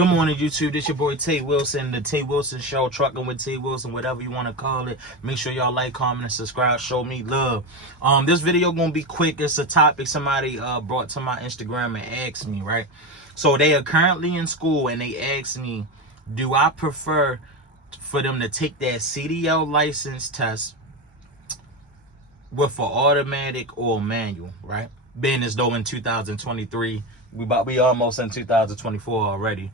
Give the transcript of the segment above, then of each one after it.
Good morning, YouTube. This your boy Tay Wilson, the Tay Wilson Show, trucking with Tay Wilson, whatever you want to call it. Make sure y'all like, comment, and subscribe. Show me love. This video gonna be quick. It's a topic somebody brought to my Instagram and asked me, right? So they are currently in school and they asked me, do I prefer for them to take that CDL license test with an automatic or manual, right? Being as though in 2023, we almost in 2024 already.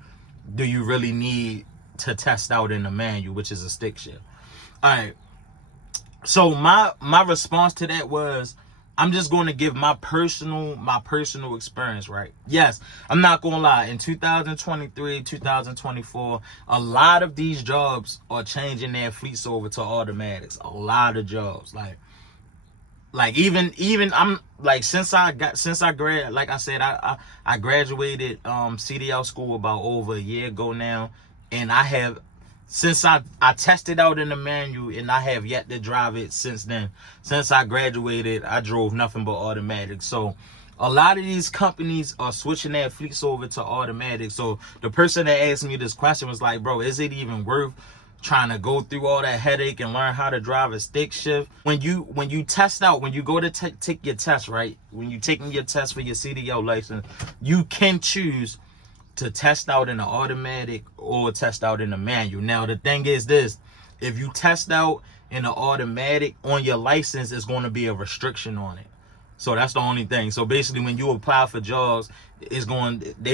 Do you really need to test out in the manual, which is a stick shift? All right. So my response to that was, I'm just going to give my personal experience, right? Yes, I'm not going to lie. In 2023, 2024, a lot of these jobs are changing their fleets over to automatics. A lot of jobs, like even I'm like, since I graduated, like I said, I graduated CDL school about over a year ago now, and I have, since I tested out in the manual, and I have yet to drive it since then. Since I graduated, I drove nothing but automatic. So a lot of these companies are switching their fleets over to automatic. So the person that asked me this question was like, bro, is it even worth trying to go through all that headache and learn how to drive a stick shift? When you test out, when you go to take your test, right? When you're taking your test for your CDL license, you can choose to test out in the automatic or test out in the manual. Now, the thing is this: if you test out in the automatic on your license, it's going to be a restriction on it. So that's the only thing. So basically, when you apply for jobs, they're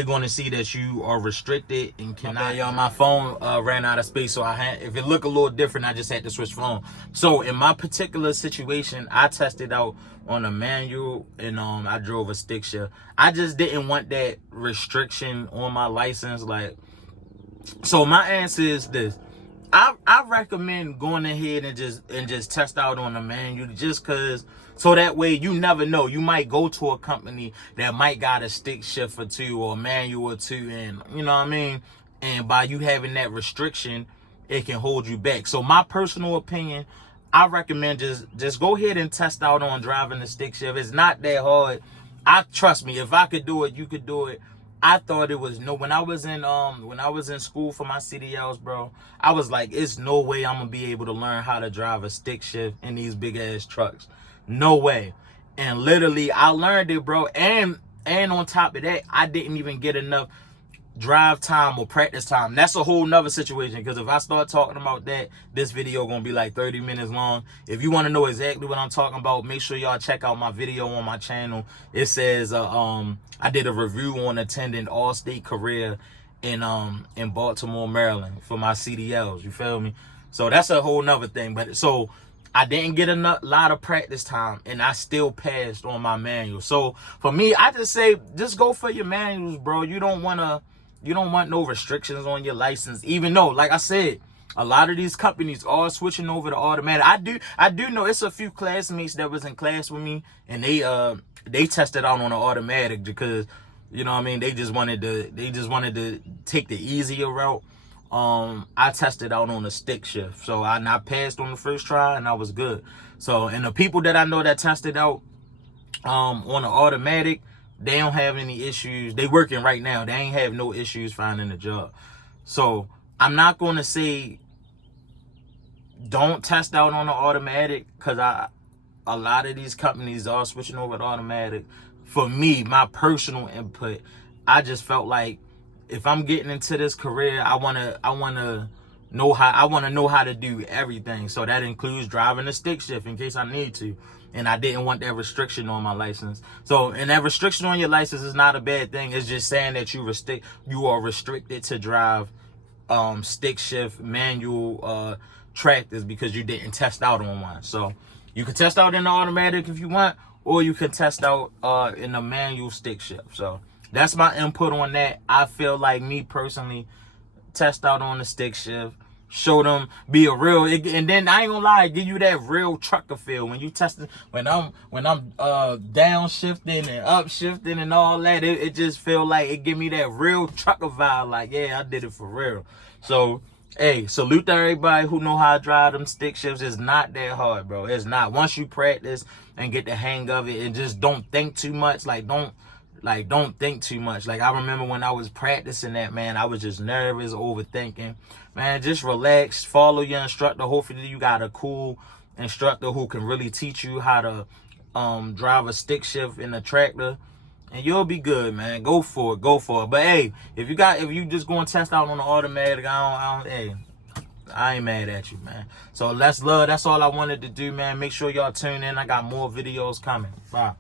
going to see that you are restricted and cannot. My phone ran out of space, so if it look a little different, I just had to switch phone. So in my particular situation, I tested out on a manual and I drove a stick shift. I just didn't want that restriction on my license. Like, so my answer is this: I recommend going ahead and just test out on the manual, just cause, so that way you never know. You might go to a company that might got a stick shift or two or a manual or two, and you know what I mean? And by you having that restriction, it can hold you back. So my personal opinion, I recommend just go ahead and test out on driving the stick shift. It's not that hard. Trust me, if I could do it, you could do it. I thought it was when I was in school for my CDLs, bro, I was like, it's no way I'm gonna be able to learn how to drive a stick shift in these big ass trucks. No way. And literally I learned it, bro. And on top of that, I didn't even get enough drive time or practice time. That's a whole nother situation, because if I start talking about that, this video gonna be like 30 minutes long. If you want to know exactly what I'm talking about, make sure y'all check out my video on my channel. It says I did a review on attending all-state career in Baltimore, Maryland for my CDLs. You feel me? So that's a whole nother thing. But so I didn't get a lot of practice time, and I still passed on my manual. So for me, I just say, just go for your manuals, bro. You don't want no restrictions on your license, even though, like I said, a lot of these companies are switching over to automatic. I do know it's a few classmates that was in class with me, and they tested out on an automatic because, you know what I mean, they just wanted to take the easier route. I tested out on a stick shift, so I passed on the first try, and I was good. So, and the people that I know that tested out on an automatic, they don't have any issues. They working right now. They ain't have no issues finding a job. So I'm not going to say don't test out on the automatic, because a lot of these companies are switching over to automatic. For me, my personal input, I just felt like, if I'm getting into this career, I wanna know how to do everything. So that includes driving a stick shift in case I need to. And I didn't want that restriction on my license. So, and that restriction on your license is not a bad thing. It's just saying that you are restricted to drive stick shift manual tractors because you didn't test out on one. So you can test out in the automatic if you want, or you can test out in the manual stick shift. So that's my input on that. I feel like, me personally, test out on the stick shift. Show them, be a real, and then I ain't gonna lie, give you that real trucker feel when you testing. When I'm downshifting and upshifting and all that, it just feel like it give me that real trucker vibe. Like, yeah, I did it for real. So, hey, salute to everybody who know how to drive them stick shifts. It's not that hard, bro. It's not. Once you practice and get the hang of it, and just don't think too much. Like, don't like, don't think too much. Like, I remember when I was practicing that, man, I was just nervous, overthinking. Man, just relax, follow your instructor. Hopefully you got a cool instructor who can really teach you how to drive a stick shift in a tractor, and you'll be good, man. Go for it, go for it. But hey, if you just going to test out on the automatic, hey, I ain't mad at you, man. So let's love. That's all I wanted to do, man. Make sure y'all tune in. I got more videos coming. Bye.